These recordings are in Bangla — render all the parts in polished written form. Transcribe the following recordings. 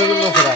সেগুলো করা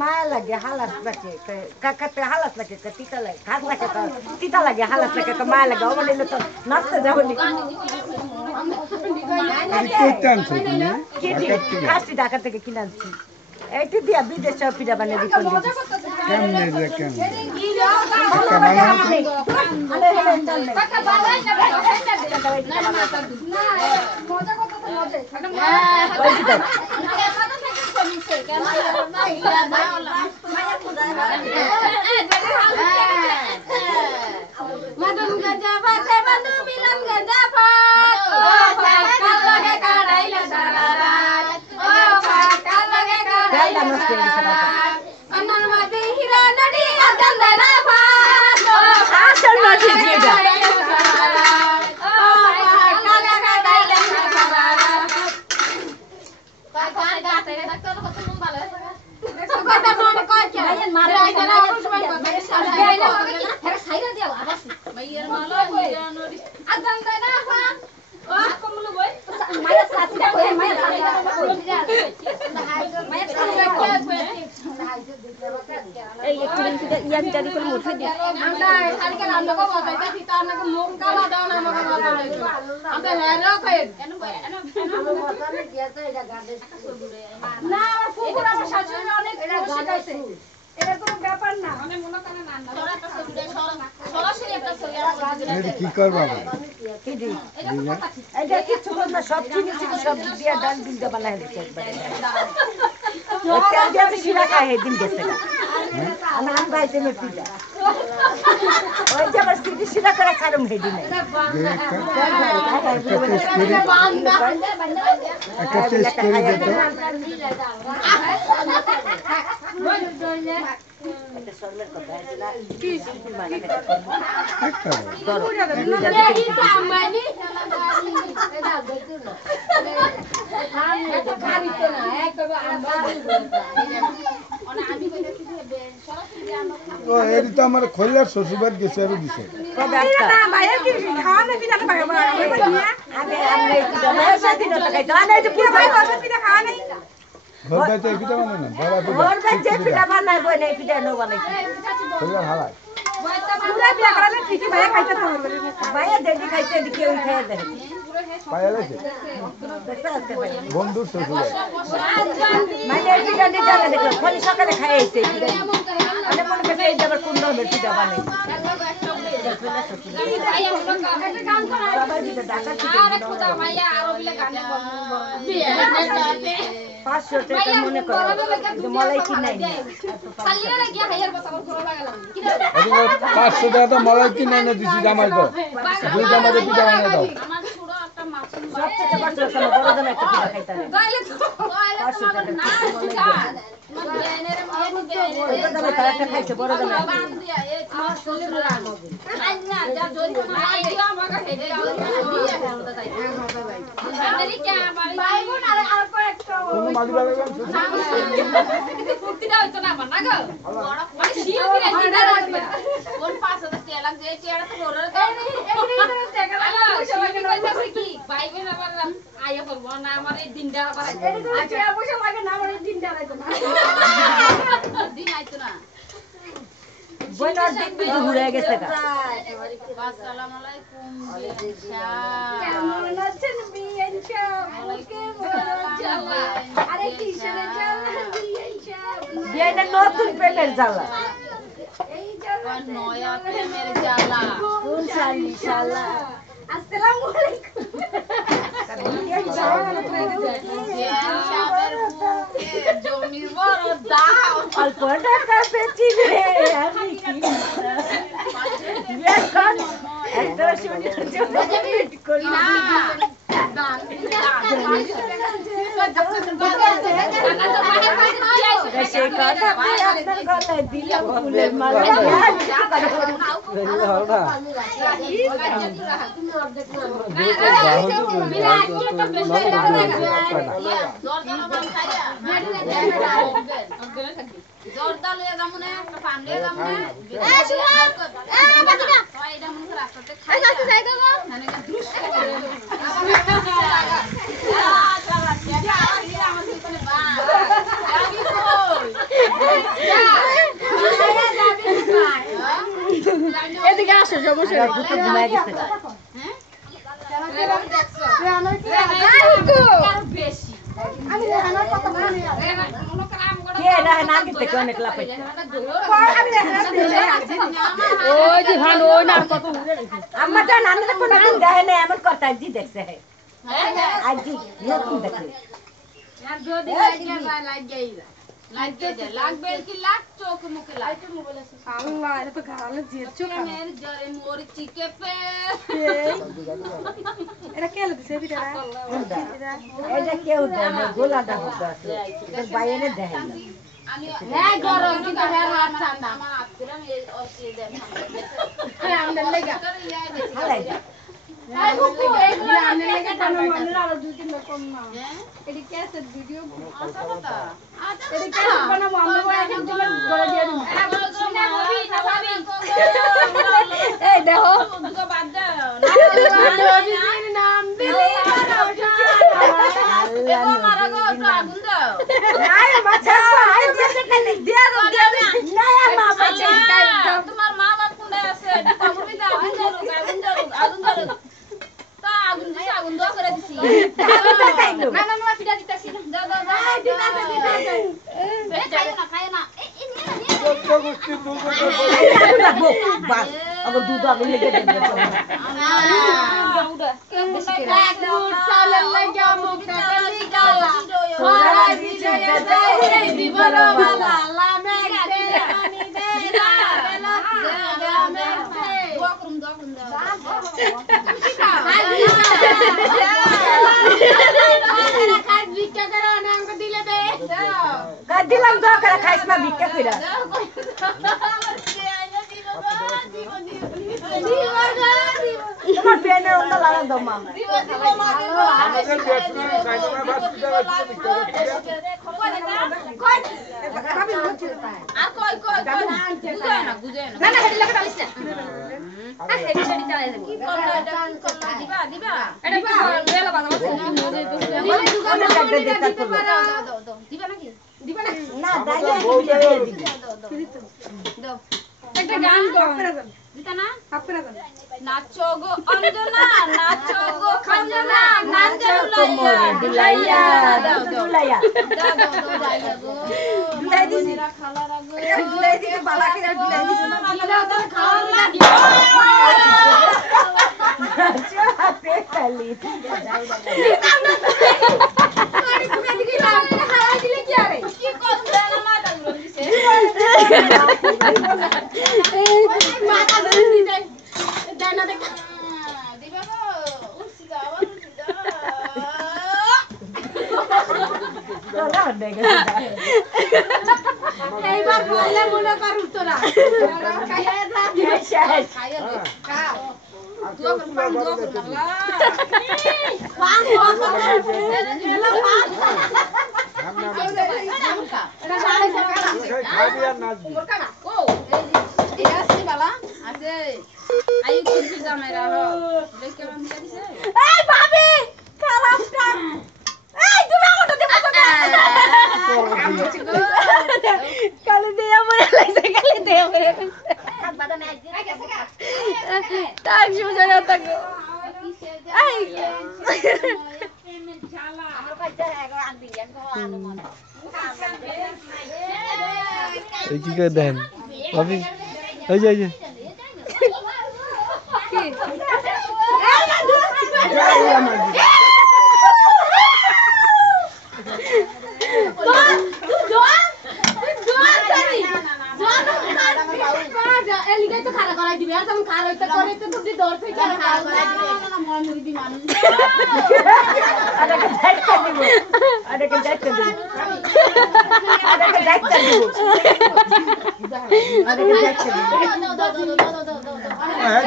माया लगे हालत लगे कहते हालत लगे टीका लगे खास लगे टीका लगे हालत लगे माया लगे ओमले तो नष्ट जाबनी खास ढाका থেকে কিনে আনছি এইটি দিয়া বিদেশে পিঠা বানিয়ে দিই কেমনে রে কেমনে একটা বানাই আরে হেলে চল না কাকা বানাই না মজা কত তো মজা ওই দিতে मदन गजा बाते बंधु मिलन गजा पात ओ काल लगे काढायला दारात ओ काल लगे काढायला दारात अनन मध्ये हिरा नडी गंधना पात ओ आसल मध्ये जीगा ओ काल लगे काढायला दारात काय काय गाते रे डॉक्टर होतो मग भालो देखो कथा मन काय के मारे आइला और समय आइला हेरे साइरा दिया आवाज भैया मालो हिरा नडी गंधना पात ओ कमलु भाई माया साथी को माया ए एक दिन की या बिचारी को मुठ दे आंदा खाली के नाम को बताइता सीता ना को मुख काला दाना मग आंदा हेरो कहे एनो बताने दिया तो এটা গাড়ে না ফুকুরা শাশুড়ি অনেক শিখাইছে এটা কোনো ব্যাপার না মানে মনে করে না সরাসরি একটা সরিয়া কি করবা কি দি এটা কিছু না সব জিনিস সব দিয়া ডাল দিন দে বানায় দিতে একবারে ওটা দিয়া শিরা খায় দিন গেছে আমি আন ভাইতে মে পিজা ওই যে বস কি শিরা করে খারম হেডি না একটা টেস্ট করে দেখো এটা সরলের কথা এটা কি মানে একটা ধরো এই কামানি এটা দেখো না আমি এটা খাবি তো না একবার আম্বা ওনা আমি কইতাছি যে সরাসরি আমরা ও এর তো আমার খোলার শ্বশুরবাড়ি গেছে আর দিছে না ভাইয়া কি খাওয়া পিঠা তো ভাই আমি আমনে পিঠা দিন তো খাই দাও না যে পুরো ভাই পিঠা খাওয়া নাই ঘর বাইতে পিঠা বানায় না বড় ঘর বাইতে পিঠা বানায় বই নাই পিঠা নো বানাই খোলার হালাই পুরো পিঠা করালে ঠিকই ভাইয়া খাইতে তো ভাইয়া দেদি খাইতে দিকে ওই খাই দে পায়ালেছে বন্ধু শ্বশুরবাড়ি মানে পিঠা দিতে না দেখো ফলি সকালে খাইছে পিঠা আরে মনে করে এই যাবার কোন ধরনের পিঠা বানাই পাঁচশো টাকা মনে করো মলাই কিনাই 500 টাকা তো মলাই কিনে এনে দিছি জামাইকে দুই জামাইকে পিঠা বানিয়ে দাও সবচেয়ে বড় দাম একটা পিঠা খাইতে হবে 500 টাকা খাইছে বড় দাম ঘুরে গেছে নতুন প্রেমের জ্বালা নয়া প্রেমের জ্বালা কোন শালি শালা আসসালামু আলাইকুম জমির বড় দাও অল্প টাকা পেয়েছি রে আমি কি এখন একটা শুনে করি সেই কথা আপনার গলায় দিলাম ফুলের মালা জর্দা লয়ে যামুনে একটা পান লয়ে যামুনে এই শুনুন এই বাকিটা সবাই এটা মনে করে রাস্তাতে খাই যাচ্ছে যাই গো মানে দ্রুশ করে আমার পিছনে বা যাবি কই এদিকে আসো সমস্যা নেই দুটো ঘুমায় গেছে হ্যাঁ রেবা দেখছো রেবা বেশি আমি রেহানার কথা বলি রেবা মনে করে আম করে কে না না কি থেকে অনেক লাভ পাইছে আমি ওই যে ভান ওই না কত আম্মা তো নানা তো কোন দিন দেয় না এমন কথা জি দেখছে আজ জি নতুন দেখছে यार दो दिन लाइट गई लाइट गई লাগবে কি লাগ চোখ মুখে লাইট মোবাইল আছে আল্লাহ এটা তো গালে জিয়ে চোখ মের জরে মোর চিকে পে এটা কে দিছে ভিডিওটা এটা কেউ দেয় না গোলাটা হতো আছে এর বাইরে দেয় না আমি হ্যাঁ গরম কিন্তু হ্যাঁ হাত ঠান্ডা আমার আজকে আমি অসিয়ে দেব হ্যাঁ আমরা লাগা হালাই এই বুকু এগুলো আমি লাগা ঠান্ডা মনে আরো দুই তিন রকম না এডি ক্যাসেট ভিডিও আচ্ছা কথা আচ্ছা এডি ক্যাসেট বানাবো আমরা একজন করে দিয়ে দেব শুনে ভাবি না ভাবি এই দেখো দুটো বাদ দাও না নাম দিলি দেখো মারা গো তো আগুন দাও নাই বাচ্চা আই দিতে খালি দিয়া দাও না মা বাচ্চা তোমার মা বাপ কোনটা আছে খবর দিতে আগুন দাও আগুন দাও তা আগুন দিছি আগুন দাও করে দিছি না না না পিটা দিতেছি দাও দাও দাও খায় না বাস আবার দুধ আগুন লেগে দেবে দিলাম তো করে খাইস না ভিক্ষা কইরা তোমার পেনে অন্য লাগা দাও মা আমাদের বেতন সাইডে বাস পিটা আর কই কই বুঝায় না না না হেডি লাগা দিছ না হেডি হেডি চালাই যাবে কি করলা এটা করলা দিবা দিবা এটা কি রেলা বানাবো দাও দাও দাও দিবা নাকি দিবা না না দাইলে দিয়ে দিবি দাও একটা গান গাও দিতা না আপনারা গান নাচো গো অঞ্জনা নাচো গো খঞ্জনা নাচো দুলাইয়া দুলাইয়া দাও দাও দাও দাইয়া গো দুলাই দিছি মেরা খালারা গো দুলাই দিছি বালা করে দুলাই দিছি দিলা তো খাওয়া লাগি আচ্ছা হাতে খালি আরে তুমি এদিকে লাও খাওয়া দিলে কি আরে কি করবে না মাথা ঘুরে দিছে মাথা ঘুরে দিছে দানা দেখ দিবা গো উঠছি যাও উঠছি যাও তোরা দেখে এইবার বললে মনে কর উঠতো না খাইয়া দা খাইয়া দে খাও দুয়া করে পান দুয়া করে লাগলা পান দুয়া করে এলা পান এটা সাড়ে খাবি আর নাচবি কাকা ও এই আসছে বালা আছে আয়ু কুলফি জামাইরা হো দেখে বান্ধিয়া দিছে এই ভাবি কালামটা এই তুমি আমাকে দেবো কালি দেয়া মরে লাগছে কালি দেয়া মরে লাগছে তাক সুজা না তাক এই আমার কাছে এগো আনবি এগো আনো মন এই কি করে দেন ভাবি এই যে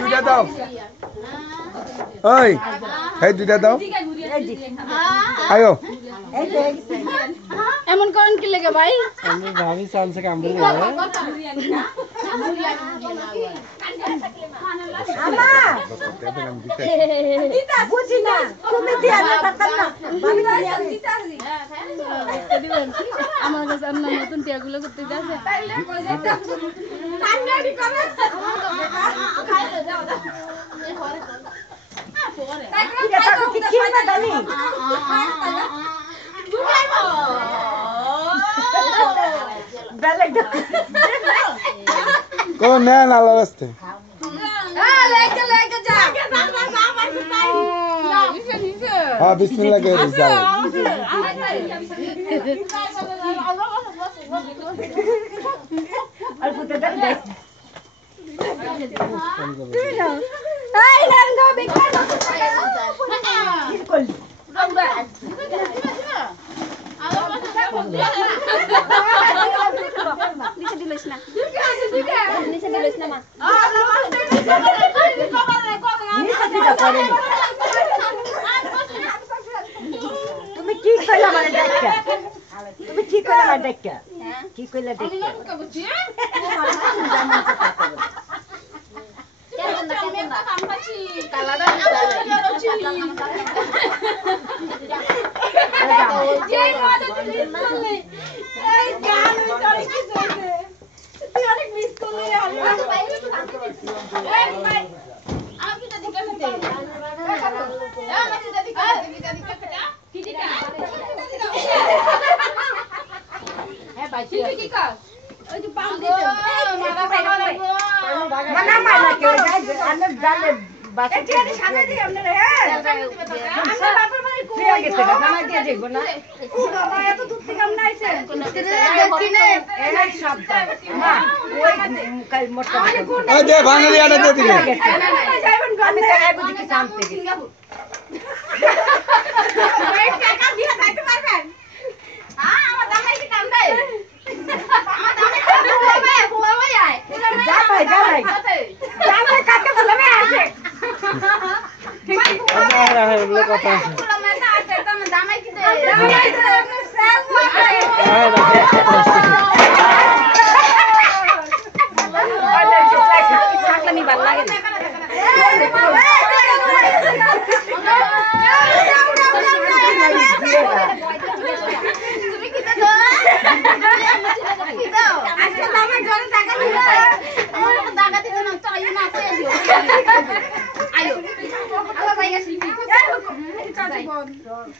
দুইটা দাও ওই এই দুইটা দাও আয়ো এমন করেন কি লাগে ভাই আমি ভাবি চান্সে কাম বলে আমা দিতা বুঝি না তুমি দিয়া না পারতাম না ভাবি দিতা আমার কাছে আর নতুন টিয়াগুলো করতে যাচ্ছে কো না না লাস্তে হ্যাঁ বিসমিল্লাহ কে রিজা আর পুতে দেখ দেখ এই নন্দ বিকার কি করলি নিচে দিলস না নিচে দিলস না মা নিচে দিটা করে তুমি কি কইলা মানে দেখা তুমি কি কইলা মানে দেখা কি কইলা দেখা mana mana ke ane dale basa ti সামনে দিকে আপনারা হ্যাঁ আমরা বাপের বাড়ি কোয়া গেছে নামা দিয়ে যাইব না ও বাবা এত দূর থেকে আমরা আইছে এই সব মা ওই কাল মোটা ওই দে ভাঙলি আটা দে দিলে যাইবেন আমি তো আইব দিকে শান্তি এই টাকা দিয়ে যাইতে পারবেন হ্যাঁ আমার দামাই কি কাম দেয় আমার দামাই বুয়া যায় যা ভাই জামাই কাকে বলবে আসে আমরা হলো কথা আছে জামাই কি দেয় জামাই তো সেল বলে আরে থাকলে ভালো লাগে না তুমি কি দাও কি দাও আজকে দামে জোরে টাকা দিও আমার টাকা দিতে না তো আইও না কই দিও আইও আলো ভাই আসি চাচি বোন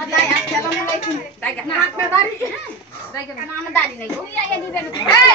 আদাই আসসালামু আলাইকুম দাইগা না হাত মে দাড়ি দাইগা না আমার দাড়ি নাই গো আইয়া দিবেন এই